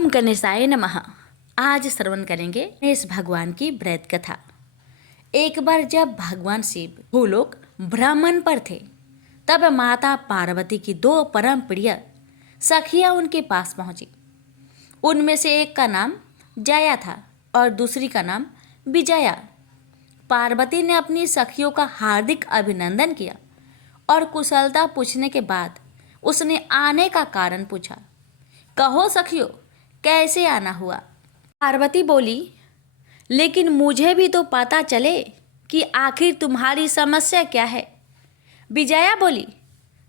ओम गणेशाय नमः। आज श्रवण करेंगे गणेश भगवान की व्रत कथा। एक बार जब भगवान शिव भूलोक भ्रमण पर थे, तब माता पार्वती की दो परम प्रिय सखियां उनके पास पहुंची। उनमें से एक का नाम जया था और दूसरी का नाम विजया। पार्वती ने अपनी सखियों का हार्दिक अभिनंदन किया और कुशलता पूछने के बाद उसने आने का कारण पूछा। कहो सखियों, कैसे आना हुआ? पार्वती बोली, लेकिन मुझे भी तो पता चले कि आखिर तुम्हारी समस्या क्या है। विजया बोली,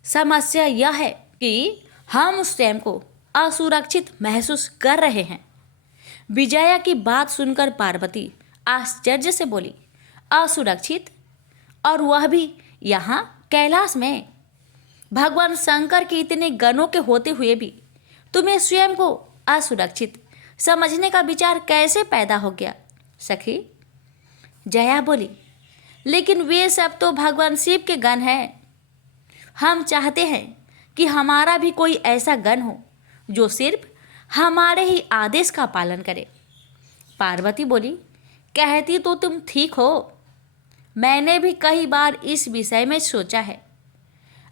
समस्या यह है कि हम स्वयं को असुरक्षित महसूस कर रहे हैं। विजया की बात सुनकर पार्वती आश्चर्य से बोली, असुरक्षित? और वह भी यहाँ कैलाश में? भगवान शंकर के इतने गणों के होते हुए भी तुम्हें स्वयं को असुरक्षित समझने का विचार कैसे पैदा हो गया? सखी जया बोली, लेकिन वे सब तो भगवान शिव के गण हैं। हम चाहते हैं कि हमारा भी कोई ऐसा गण हो जो सिर्फ हमारे ही आदेश का पालन करे। पार्वती बोली, कहती तो तुम ठीक हो, मैंने भी कई बार इस विषय में सोचा है।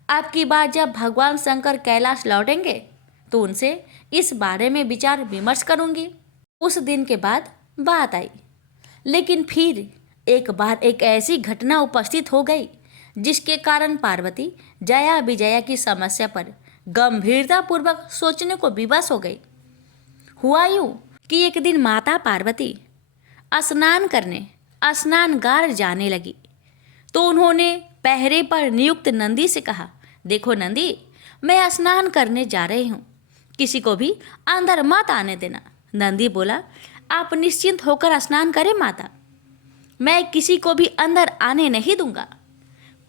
अब की बार जब भगवान शंकर कैलाश लौटेंगे तो उनसे इस बारे में विचार विमर्श करूंगी। उस दिन के बाद बात आई, लेकिन फिर एक बार एक ऐसी घटना उपस्थित हो गई जिसके कारण पार्वती जया विजया की समस्या पर गंभीरतापूर्वक सोचने को विवश हो गई। हुआ यूं कि एक दिन माता पार्वती स्नान करने स्नानगार जाने लगी तो उन्होंने पहरे पर नियुक्त नंदी से कहा, देखो नंदी, मैं स्नान करने जा रही हूँ, किसी को भी अंदर मत आने देना। नंदी बोला, आप निश्चिंत होकर स्नान करें माता, मैं किसी को भी अंदर आने नहीं दूंगा।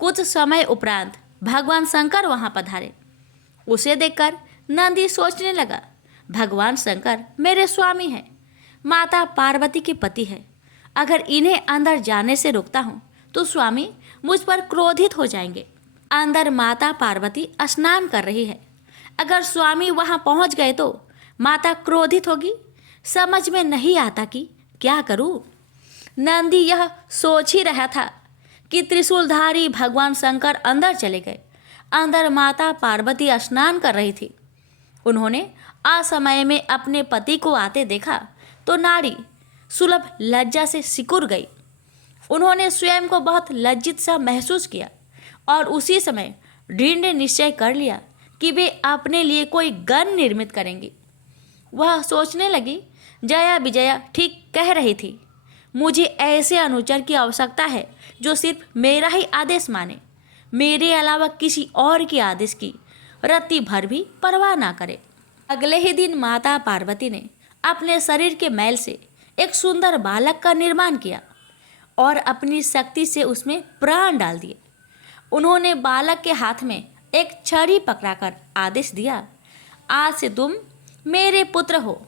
कुछ समय उपरांत भगवान शंकर वहां पधारे। उसे देखकर नंदी सोचने लगा, भगवान शंकर मेरे स्वामी हैं, माता पार्वती के पति है। अगर इन्हें अंदर जाने से रोकता हूँ तो स्वामी मुझ पर क्रोधित हो जाएंगे। अंदर माता पार्वती स्नान कर रही है, अगर स्वामी वहां पहुंच गए तो माता क्रोधित होगी। समझ में नहीं आता कि क्या करूं। नंदी यह सोच ही रहा था कि त्रिशूलधारी भगवान शंकर अंदर चले गए। अंदर माता पार्वती स्नान कर रही थी। उन्होंने असमय में अपने पति को आते देखा तो नारी सुलभ लज्जा से सिकुड़ गई। उन्होंने स्वयं को बहुत लज्जित सा महसूस किया और उसी समय दृढ़ निश्चय कर लिया कि वे अपने लिए कोई गण निर्मित करेंगी। वह सोचने लगी, जया विजया ठीक कह रही थी, मुझे ऐसे अनुचर की आवश्यकता है जो सिर्फ मेरा ही आदेश माने, मेरे अलावा किसी और के आदेश की रत्ती भर भी परवाह ना करे। अगले ही दिन माता पार्वती ने अपने शरीर के मैल से एक सुंदर बालक का निर्माण किया और अपनी शक्ति से उसमें प्राण डाल दिए। उन्होंने बालक के हाथ में एक छड़ी पकड़ाकर आदेश दिया, आज से तुम मेरे पुत्र हो,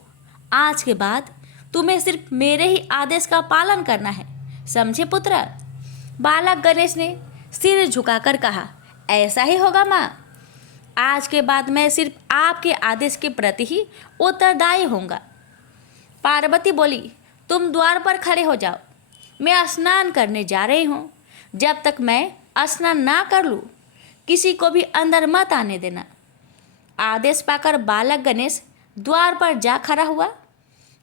आज के बाद तुम्हें सिर्फ मेरे ही आदेश का पालन करना है, समझे पुत्र? बालक गणेश ने सिर झुकाकर कहा, ऐसा ही होगा माँ, आज के बाद मैं सिर्फ आपके आदेश के प्रति ही उत्तरदायी होऊंगा। पार्वती बोली, तुम द्वार पर खड़े हो जाओ, मैं स्नान करने जा रही हूँ। जब तक मैं स्नान ना कर लूँ किसी को भी अंदर मत आने देना। आदेश पाकर बालक गणेश द्वार पर जा खड़ा हुआ।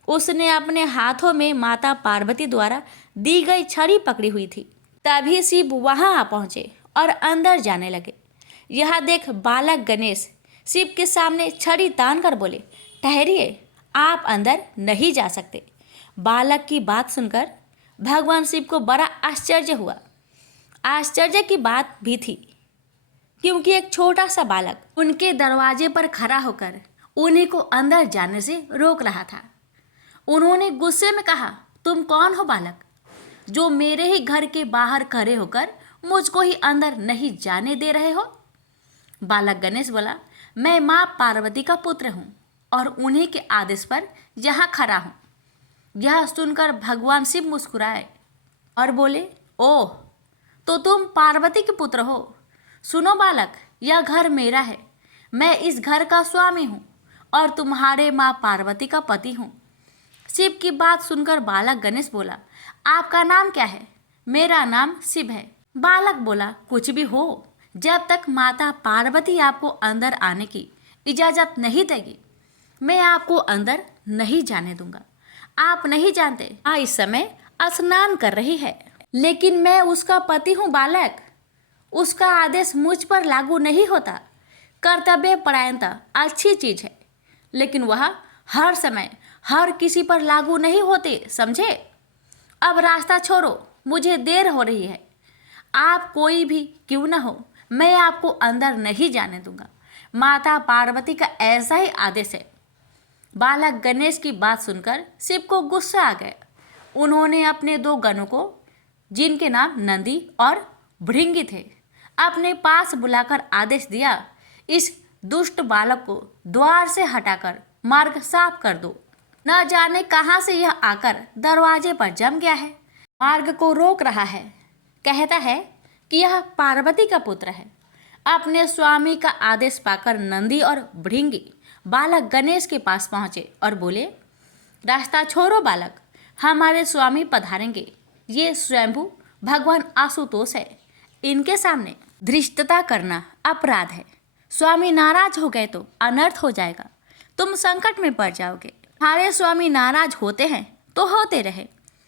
उसने अपने हाथों में माता पार्वती द्वारा दी गई छड़ी पकड़ी हुई थी। तभी शिव वहां आ पहुंचे और अंदर जाने लगे। यह देख बालक गणेश शिव के सामने छड़ी तान कर बोले, ठहरिए, आप अंदर नहीं जा सकते। बालक की बात सुनकर भगवान शिव को बड़ा आश्चर्य हुआ। आश्चर्य की बात भी थी क्योंकि एक छोटा सा बालक उनके दरवाजे पर खड़ा होकर उन्हीं को अंदर जाने से रोक रहा था। उन्होंने गुस्से में कहा, तुम कौन हो बालक, जो मेरे ही घर के बाहर खड़े होकर मुझको ही अंदर नहीं जाने दे रहे हो? बालक गणेश बोला, मैं माँ पार्वती का पुत्र हूँ और उन्हीं के आदेश पर यहाँ खड़ा हूँ। यह सुनकर भगवान शिव मुस्कुराए और बोले, ओह, तो तुम पार्वती के पुत्र हो। सुनो बालक, यह घर मेरा है, मैं इस घर का स्वामी हूँ और तुम्हारे माँ पार्वती का पति हूँ। शिव की बात सुनकर बालक गणेश बोला, आपका नाम क्या है? मेरा नाम शिव है। बालक बोला, कुछ भी हो, जब तक माता पार्वती आपको अंदर आने की इजाजत नहीं देगी, मैं आपको अंदर नहीं जाने दूंगा। आप नहीं जानते, माँ इस समय स्नान कर रही है, लेकिन मैं उसका पति हूँ बालक। उसका आदेश मुझ पर लागू नहीं होता। कर्तव्य परायणता अच्छी चीज है, लेकिन वह हर समय हर किसी पर लागू नहीं होते, समझे? अब रास्ता छोड़ो, मुझे देर हो रही है। आप कोई भी क्यों न हो, मैं आपको अंदर नहीं जाने दूंगा। माता पार्वती का ऐसा ही आदेश है। बालक गणेश की बात सुनकर शिव को गुस्सा आ गया। उन्होंने अपने 2 गणों को, जिनके नाम नंदी और भृंगी थे, अपने पास बुलाकर आदेश दिया, इस दुष्ट बालक को द्वार से हटाकर मार्ग साफ कर दो। न जाने कहाँ से यह आकर दरवाजे पर जम गया है, मार्ग को रोक रहा है। कहता है कि यह पार्वती का पुत्र है। अपने स्वामी का आदेश पाकर नंदी और भृंगी बालक गणेश के पास पहुंचे और बोले, रास्ता छोड़ो बालक, हमारे स्वामी पधारेंगे। ये स्वयंभू भगवान आशुतोष है, इनके सामने धृष्टता करना अपराध है। स्वामी नाराज हो गए तो अनर्थ हो जाएगा, तुम संकट में पड़ जाओगे। हमारे स्वामी नाराज होते हैं तो होते रहे,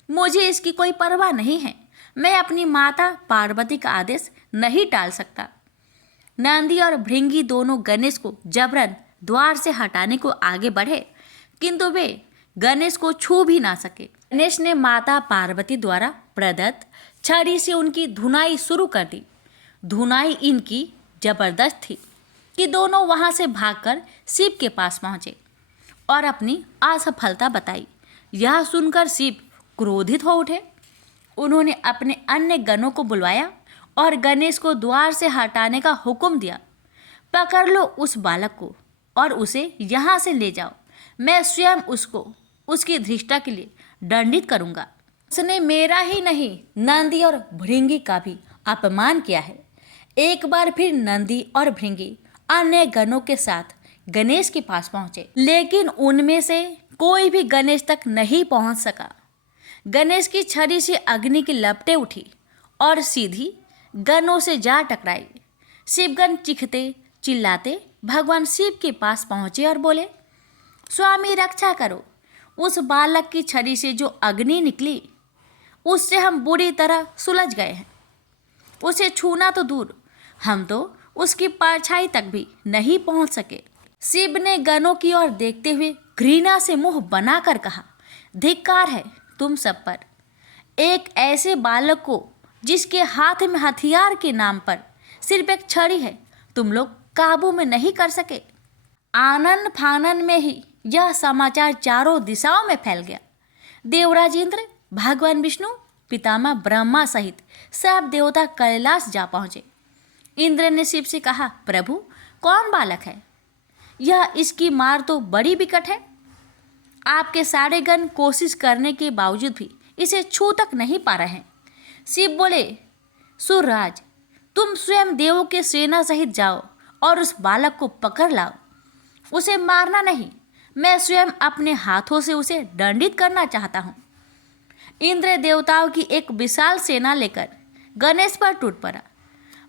मुझे इसकी कोई परवाह नहीं है। मैं अपनी माता पार्वती का आदेश नहीं टाल सकता। नंदी और भृंगी दोनों गणेश को जबरन द्वार से हटाने को आगे बढ़े, किंतु वे गणेश को छू भी ना सके। गणेश ने माता पार्वती द्वारा प्रदत्त छड़ी से उनकी धुनाई शुरू कर दी। धुनाई इनकी जबरदस्त थी कि दोनों वहां से भागकर शिव के पास पहुंचे और अपनी असफलता बताई। यह सुनकर शिव क्रोधित हो उठे। उन्होंने अपने अन्य गणों को बुलवाया और गणेश को द्वार से हटाने का हुक्म दिया। पकड़ लो उस बालक को और उसे यहाँ से ले जाओ। मैं स्वयं उसको उसकी धृष्टा के लिए दंडित करूँगा। उसने मेरा ही नहीं, नंदी और भृंगी का भी अपमान किया है। एक बार फिर नंदी और भृंगी अन्य गणों के साथ गणेश के पास पहुंचे, लेकिन उनमें से कोई भी गणेश तक नहीं पहुंच सका। गणेश की छड़ी से अग्नि की लपटें उठी और सीधी गणों से जा टकराई। शिवगण चीखते चिल्लाते भगवान शिव के पास पहुंचे और बोले, स्वामी रक्षा करो। उस बालक की छड़ी से जो अग्नि निकली, उससे हम बुरी तरह सुलझ गए हैं। उसे छूना तो दूर, हम तो उसकी परछाई तक भी नहीं पहुंच सके। शिव ने गणों की ओर देखते हुए घृणा से मुंह बनाकर कहा, धिक्कार है तुम सब पर। एक ऐसे बालक को जिसके हाथ में हथियार के नाम पर सिर्फ एक छड़ी है, तुम लोग काबू में नहीं कर सके। आनन फानन में ही यह समाचार चारों दिशाओं में फैल गया। देवराज इंद्र, भगवान विष्णु, पितामह ब्रह्मा सहित सब देवता कैलाश जा पहुंचे। इंद्र ने शिव से कहा, प्रभु कौन बालक है? यह इसकी मार तो बड़ी विकट है। आपके सारे गण कोशिश करने के बावजूद भी इसे छू तक नहीं पा रहे हैं। शिव बोले, सुरराज, तुम स्वयं देवों के सेना सहित जाओ और उस बालक को पकड़ लाओ। उसे मारना नहीं, मैं स्वयं अपने हाथों से उसे दंडित करना चाहता हूँ। इंद्र देवताओं की एक विशाल सेना लेकर गणेश पर टूट पड़ा।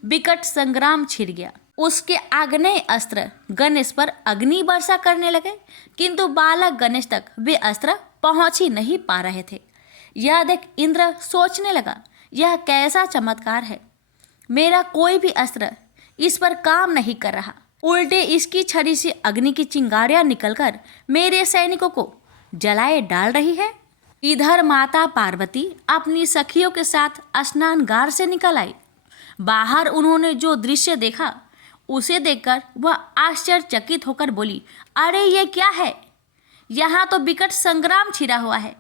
विकट संग्राम छिड़ गया। उसके आग्नेय अस्त्र गणेश पर अग्नि वर्षा करने लगे, किंतु बालक गणेश तक वे अस्त्र पहुंच ही नहीं पा रहे थे। यह देख इंद्र सोचने लगा, यह कैसा चमत्कार है, मेरा कोई भी अस्त्र इस पर काम नहीं कर रहा, उल्टे इसकी छड़ी से अग्नि की चिंगारियां निकलकर मेरे सैनिकों को जलाए डाल रही है। इधर माता पार्वती अपनी सखियों के साथ स्नानगार से निकल आई। बाहर उन्होंने जो दृश्य देखा, उसे देखकर वह आश्चर्यचकित होकर बोली, अरे ये क्या है? यहाँ तो विकट संग्राम छिड़ा हुआ है।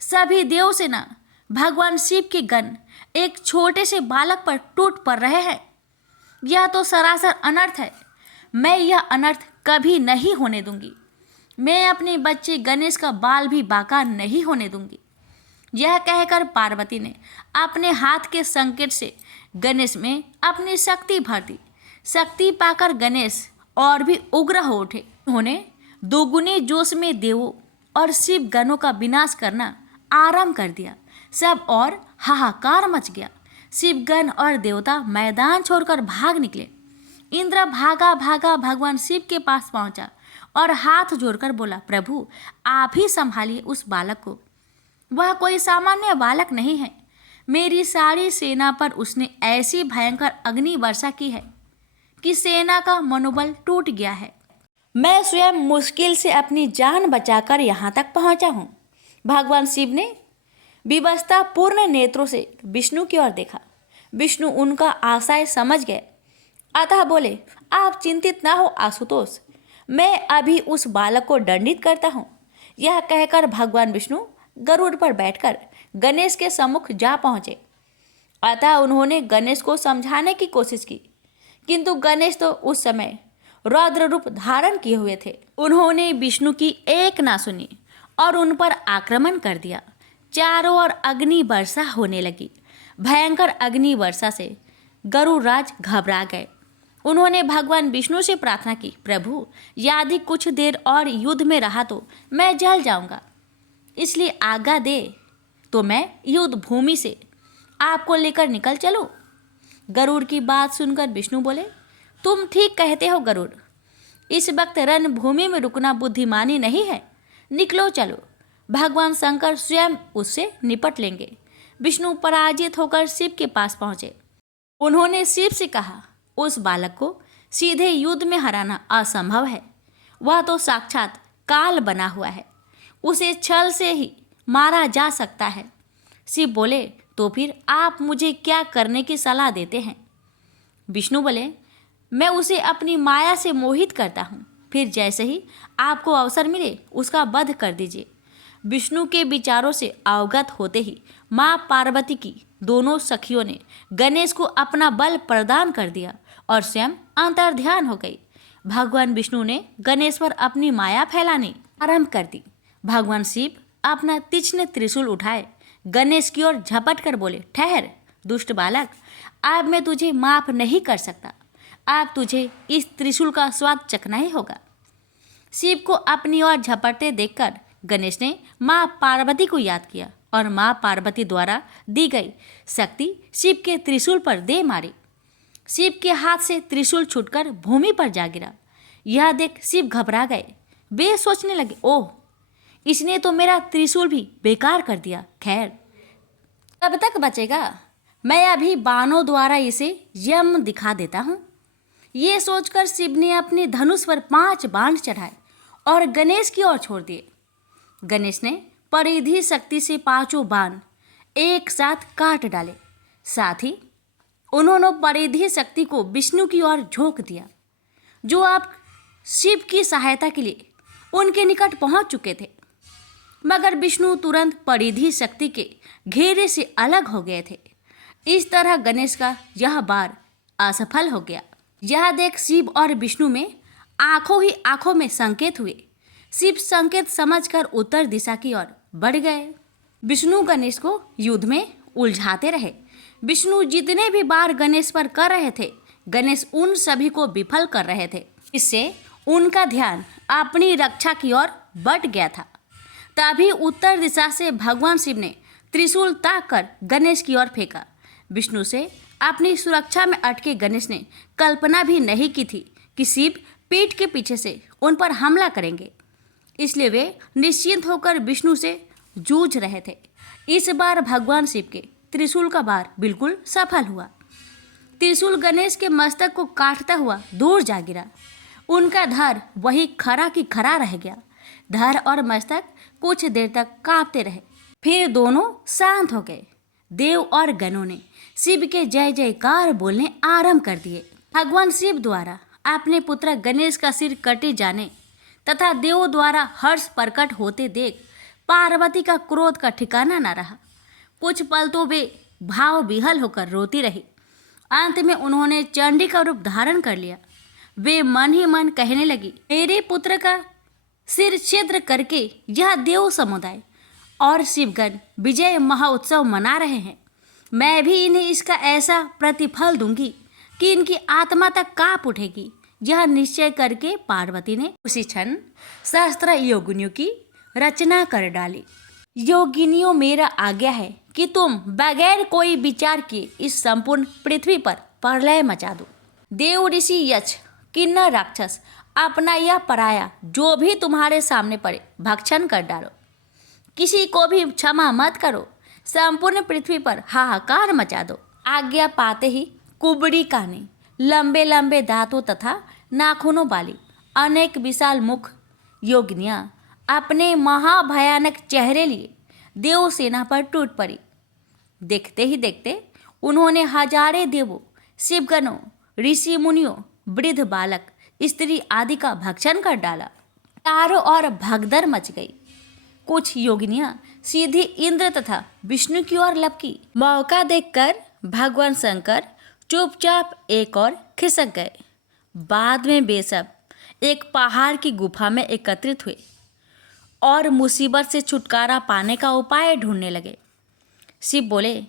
सभी देव सेना, भगवान शिव के गण एक छोटे से बालक पर टूट पड़ रहे हैं। यह तो सरासर अनर्थ है। मैं यह अनर्थ कभी नहीं होने दूंगी। मैं अपने बच्चे गणेश का बाल भी बाका नहीं होने दूंगी। यह कहकर पार्वती ने अपने हाथ के संकेत से गणेश में अपनी शक्ति भर दी। शक्ति पाकर गणेश और भी उग्र हो उठे। उन्होंने दोगुने जोश में देवों और शिव गणों का विनाश करना आरंभ कर दिया। सब और हाहाकार मच गया। शिवगण और देवता मैदान छोड़कर भाग निकले। इंद्र भागा भागा भगवान शिव के पास पहुंचा और हाथ जोड़कर बोला, प्रभु आप ही संभालिए उस बालक को। वह कोई सामान्य बालक नहीं है। मेरी सारी सेना पर उसने ऐसी भयंकर अग्नि वर्षा की है कि सेना का मनोबल टूट गया है। मैं स्वयं मुश्किल से अपनी जान बचाकर यहाँ तक पहुँचा हूँ। भगवान शिव ने विवशता पूर्ण नेत्रों से विष्णु की ओर देखा। विष्णु उनका आशय समझ गए, अतः बोले, आप चिंतित ना हो आशुतोष, मैं अभी उस बालक को दंडित करता हूँ। यह कहकर भगवान विष्णु गरुड़ पर बैठकर गणेश के सम्मुख जा पहुँचे। अतः उन्होंने गणेश को समझाने की कोशिश की, किंतु गणेश तो उस समय रौद्र रूप धारण किए हुए थे। उन्होंने विष्णु की एक ना सुनी और उन पर आक्रमण कर दिया। चारों ओर अग्नि वर्षा होने लगी। भयंकर अग्नि वर्षा से गरुड़राज घबरा गए। उन्होंने भगवान विष्णु से प्रार्थना की, प्रभु यदि कुछ देर और युद्ध में रहा तो मैं जल जाऊंगा, इसलिए आज्ञा दे तो मैं युद्ध भूमि से आपको लेकर निकल चलूं। गरुड़ की बात सुनकर विष्णु बोले, तुम ठीक कहते हो गरुड़, इस वक्त रणभूमि में रुकना बुद्धिमानी नहीं है। निकलो चलो, भगवान शंकर स्वयं उससे निपट लेंगे। विष्णु पराजित होकर शिव के पास पहुंचे। उन्होंने शिव से कहा, उस बालक को सीधे युद्ध में हराना असंभव है। वह तो साक्षात काल बना हुआ है, उसे छल से ही मारा जा सकता है। शिव बोले, तो फिर आप मुझे क्या करने की सलाह देते हैं? विष्णु बोले, मैं उसे अपनी माया से मोहित करता हूँ, फिर जैसे ही आपको अवसर मिले उसका वध कर दीजिए। विष्णु के विचारों से अवगत होते ही माँ पार्वती की दोनों सखियों ने गणेश को अपना बल प्रदान कर दिया और स्वयं अंतर्ध्यान हो गई। भगवान विष्णु ने गणेश पर अपनी माया फैलानी आरंभ कर दी। भगवान शिव अपना तीक्ष्ण त्रिशूल उठाए गणेश की ओर झपट कर बोले, ठहर दुष्ट बालक, अब मैं तुझे माफ नहीं कर सकता। अब तुझे इस त्रिशूल का स्वाद चखना ही होगा। शिव को अपनी ओर झपटते देखकर गणेश ने माँ पार्वती को याद किया और माँ पार्वती द्वारा दी गई शक्ति शिव के त्रिशूल पर दे मारी। शिव के हाथ से त्रिशूल छूटकर भूमि पर जा गिरा। यह देख शिव घबरा गए। वे सोचने लगे, ओह, इसने तो मेरा त्रिशूल भी बेकार कर दिया। खैर, कब तक बचेगा? मैं अभी बाणों द्वारा इसे यम दिखा देता हूँ। ये सोचकर शिव ने अपने धनुष पर 5 बाण चढ़ाए और गणेश की ओर छोड़ दिए। गणेश ने परिधि शक्ति से 5 बाण एक साथ काट डाले। साथ ही उन्होंने परिधि शक्ति को विष्णु की ओर झोंक दिया, जो अब शिव की सहायता के लिए उनके निकट पहुंच चुके थे। मगर विष्णु तुरंत परिधि शक्ति के घेरे से अलग हो गए थे। इस तरह गणेश का यह बार असफल हो गया। यह देख शिव और विष्णु में आंखों ही आंखों में संकेत हुए। शिव संकेत समझकर उत्तर दिशा की ओर बढ़ गए। विष्णु गणेश को युद्ध में उलझाते रहे। विष्णु जितने भी बार गणेश पर कर रहे थे, गणेश उन सभी को विफल कर रहे थे। इससे उनका ध्यान अपनी रक्षा की ओर बढ़ गया था। तभी उत्तर दिशा से भगवान शिव ने त्रिशूल ताक कर गणेश की ओर फेंका। विष्णु से अपनी सुरक्षा में अटके गणेश ने कल्पना भी नहीं की थी कि शिव पीठ के पीछे से उन पर हमला करेंगे, इसलिए वे निश्चिंत होकर विष्णु से जूझ रहे थे। इस बार भगवान शिव के त्रिशूल का वार बिल्कुल सफल हुआ। त्रिशूल गणेश के मस्तक को काटता हुआ दूर जा गिरा। उनका धड़ वही खरा की खरा रह गया। धड़ और मस्तक कुछ देर तक कांपते रहे, फिर दोनों शांत हो गए। देव और गणों ने शिव के जय जयकार बोलने आरंभ कर दिए। भगवान शिव द्वारा अपने पुत्र गणेश का सिर कटे जाने तथा देवों द्वारा हर्ष प्रकट होते देख पार्वती का क्रोध का ठिकाना न रहा। कुछ पल तो वे भाव विहल होकर रोती रही। अंत में उन्होंने चंडी का रूप धारण कर लिया। वे मन ही मन कहने लगी, मेरे पुत्र का सिर छिद्र करके यह देव समुदाय और शिवगण विजय महोत्सव मना रहे हैं। मैं भी इन्हें इसका ऐसा प्रतिफल दूंगी कि इनकी आत्मा तक कांप उठेगी। यह निश्चय करके पार्वती ने उसी क्षण सहस्त्र योगिनियों की रचना कर डाली। योगिनियों, मेरा आज्ञा है कि तुम बगैर कोई विचार किए इस संपूर्ण पृथ्वी पर प्रलय मचा दो। देव, ऋषि, यक्ष, किन्नर, राक्षस, अपना यह पराया जो भी तुम्हारे सामने पड़े भक्षण कर डालो। किसी को भी क्षमा मत करो। संपूर्ण पृथ्वी पर हाहाकार मचा दो। आज्ञा पाते ही कुबड़ी काने, लंबे लंबे दांतों तथा नाखूनों वाली अनेक विशाल मुख योगिनियां अपने महाभयानक चेहरे लिए देवसेना पर टूट पड़ी। देखते ही देखते उन्होंने हजारे देवों, शिवगणों, ऋषि मुनियों, वृद्ध बालक, स्त्री आदि का भक्षण कर डाला। चारों ओर भगदड़ मच गई। कुछ योगिनियां सीधी इंद्र तथा विष्णु की ओर लपकी। मौका देखकर भगवान शंकर चुपचाप एक और खिसक गए। बाद में वे सब एक पहाड़ की गुफा में एकत्रित हुए और मुसीबत से छुटकारा पाने का उपाय ढूंढने लगे। शिव बोले,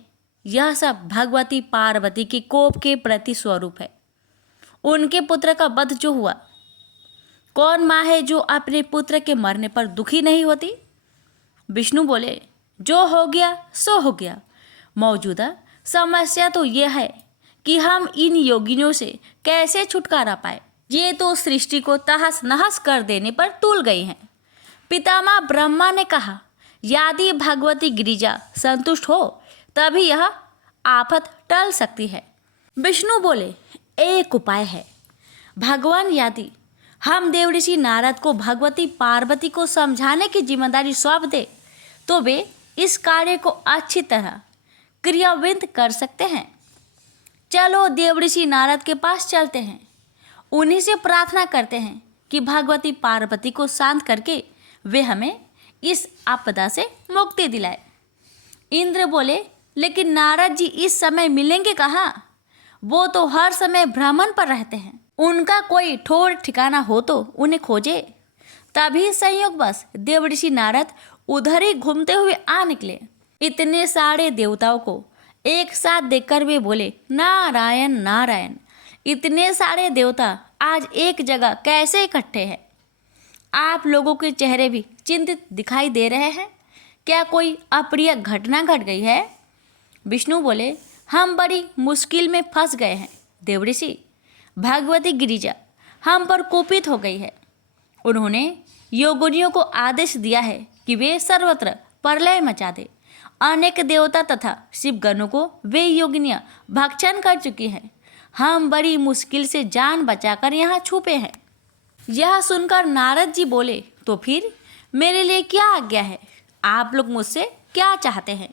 यह सब भगवती पार्वती के कोप के प्रति स्वरूप है। उनके पुत्र का वध जो हुआ, कौन माँ है जो अपने पुत्र के मरने पर दुखी नहीं होती? विष्णु बोले, जो हो गया सो हो गया। मौजूदा समस्या तो यह है कि हम इन योगिनियों से कैसे छुटकारा पाए। ये तो सृष्टि को तहस नहस कर देने पर तुल गई हैं। पितामह ब्रह्मा ने कहा, यदि भगवती गिरिजा संतुष्ट हो तभी यह आफत टल सकती है। विष्णु बोले, एक उपाय है। भगवान, यदि हम देवऋषि नारद को भगवती पार्वती को समझाने की जिम्मेदारी सौंप दे तो वे इस कार्य को अच्छी तरह क्रियान्वित कर सकते हैं। चलो देवऋषि नारद के पास चलते हैं। उन्हीं से प्रार्थना करते हैं कि भगवती पार्वती को शांत करके वे हमें इस आपदा से मुक्ति दिलाए। इंद्र बोले, लेकिन नारद जी इस समय मिलेंगे कहाँ? वो तो हर समय भ्रमण पर रहते हैं। उनका कोई ठोर ठिकाना हो तो उन्हें खोजे। तभी संयोगवश देवऋषि नारद उधर ही घूमते हुए आ निकले। इतने सारे देवताओं को एक साथ देखकर वे बोले, नारायण नारायण। इतने सारे देवता आज एक जगह कैसे इकट्ठे हैं? आप लोगों के चेहरे भी चिंतित दिखाई दे रहे हैं। क्या कोई अप्रिय घटना घट गई है? विष्णु बोले, हम बड़ी मुश्किल में फंस गए हैं देवऋषि। भगवती गिरिजा हम पर कोपित हो गई है। उन्होंने योगिनियों को आदेश दिया है कि वे सर्वत्र प्रलय मचा दे। अनेक देवता तथा शिवगणों को वे योगिनियां भक्षण कर चुकी हैं। हम बड़ी मुश्किल से जान बचाकर यहाँ छुपे हैं। यह सुनकर नारद जी बोले, तो फिर मेरे लिए क्या आज्ञा है? आप लोग मुझसे क्या चाहते हैं?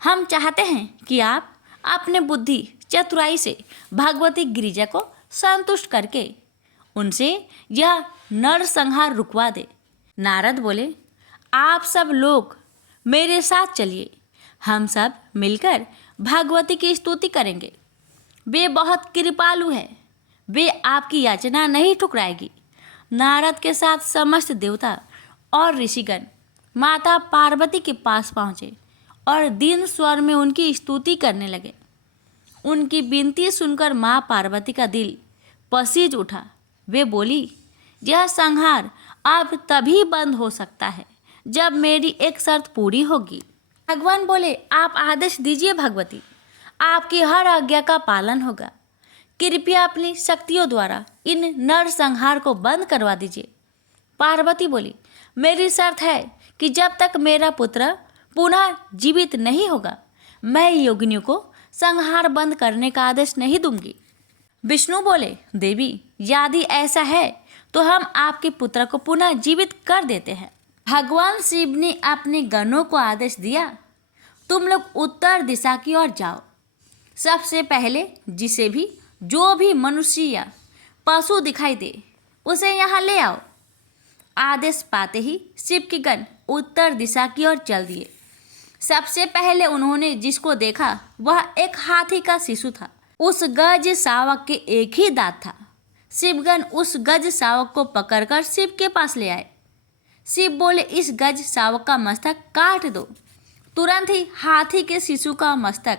हम चाहते हैं कि आप अपने बुद्धि चतुराई से भगवती गिरिजा को संतुष्ट करके उनसे यह नरसंहार रुकवा दे। नारद बोले, आप सब लोग मेरे साथ चलिए। हम सब मिलकर भगवती की स्तुति करेंगे। वे बहुत कृपालु है। वे आपकी याचना नहीं ठुकराएगी। नारद के साथ समस्त देवता और ऋषिगण माता पार्वती के पास पहुँचे और दीन स्वर में उनकी स्तुति करने लगे। उनकी विनती सुनकर माँ पार्वती का दिल पसीज उठा। वे बोली, यह संहार अब तभी बंद हो सकता है जब मेरी एक शर्त पूरी होगी। भगवान बोले, आप आदेश दीजिए भगवती, आपकी हर आज्ञा का पालन होगा। कृपया अपनी शक्तियों द्वारा इन नरसंहार को बंद करवा दीजिए। पार्वती बोली, मेरी शर्त है कि जब तक मेरा पुत्र पुनः जीवित नहीं होगा मैं योगिनियों को संहार बंद करने का आदेश नहीं दूंगी। विष्णु बोले, देवी, यदि ऐसा है तो हम आपके पुत्र को पुनः जीवित कर देते हैं। भगवान शिव ने अपने गणों को आदेश दिया, तुम लोग उत्तर दिशा की ओर जाओ। सबसे पहले जिसे भी जो भी मनुष्य या पशु दिखाई दे उसे यहाँ ले आओ। आदेश पाते ही शिव के गण उत्तर दिशा की ओर चल दिए। सबसे पहले उन्होंने जिसको देखा वह एक हाथी का शिशु था। उस गज शावक के एक ही दांत था। शिवगण उस गज शावक को पकड़कर शिव के पास ले आए। शिव बोले, इस गज शावक का मस्तक काट दो। तुरंत ही हाथी के शिशु का मस्तक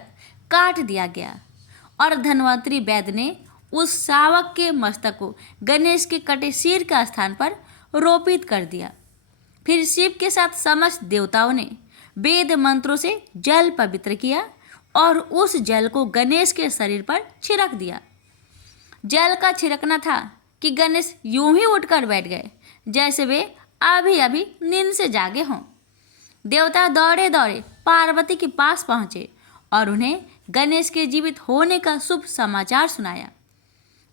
काट दिया गया और धन्वंतरी वैद्य ने उस शावक के मस्तक को गणेश के कटे सिर का स्थान पर रोपित कर दिया। फिर शिव के साथ समस्त देवताओं ने वेद मंत्रों से जल पवित्र किया और उस जल को गणेश के शरीर पर छिड़क दिया। जल का छिड़कना था कि गणेश यूं ही उठकर बैठ गए जैसे वे अभी अभी नींद से जागे हों। देवता दौड़े दौड़े पार्वती के पास पहुंचे और उन्हें गणेश के जीवित होने का शुभ समाचार सुनाया।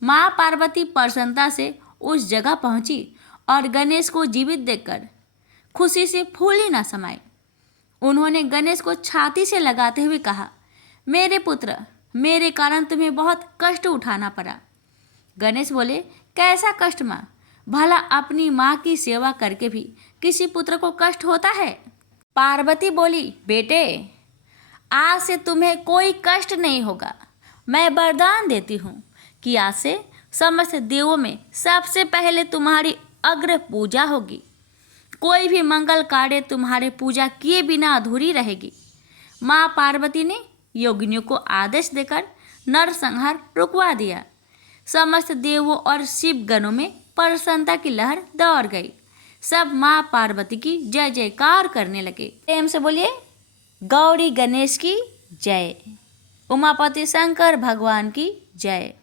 माँ पार्वती प्रसन्नता से उस जगह पहुंची और गणेश को जीवित देखकर खुशी से फूली न समाई। उन्होंने गणेश को छाती से लगाते हुए कहा, मेरे पुत्र, मेरे कारण तुम्हें बहुत कष्ट उठाना पड़ा। गणेश बोले, कैसा कष्ट माँ? भला अपनी माँ की सेवा करके भी किसी पुत्र को कष्ट होता है? पार्वती बोली, बेटे, आज से तुम्हें कोई कष्ट नहीं होगा। मैं वरदान देती हूँ कि आज से समस्त देवों में सबसे पहले तुम्हारी अग्र पूजा होगी। कोई भी मंगल कार्य तुम्हारे पूजा किए बिना अधूरी रहेगी। माँ पार्वती ने योगिनियों को आदेश देकर नरसंहार रुकवा दिया। समस्त देवों और शिव गणों में प्रसन्नता की लहर दौड़ गई। सब माँ पार्वती की जय जयकार करने लगे। प्रेम से बोलिए, गौरी गणेश की जय, उमापति शंकर भगवान की जय।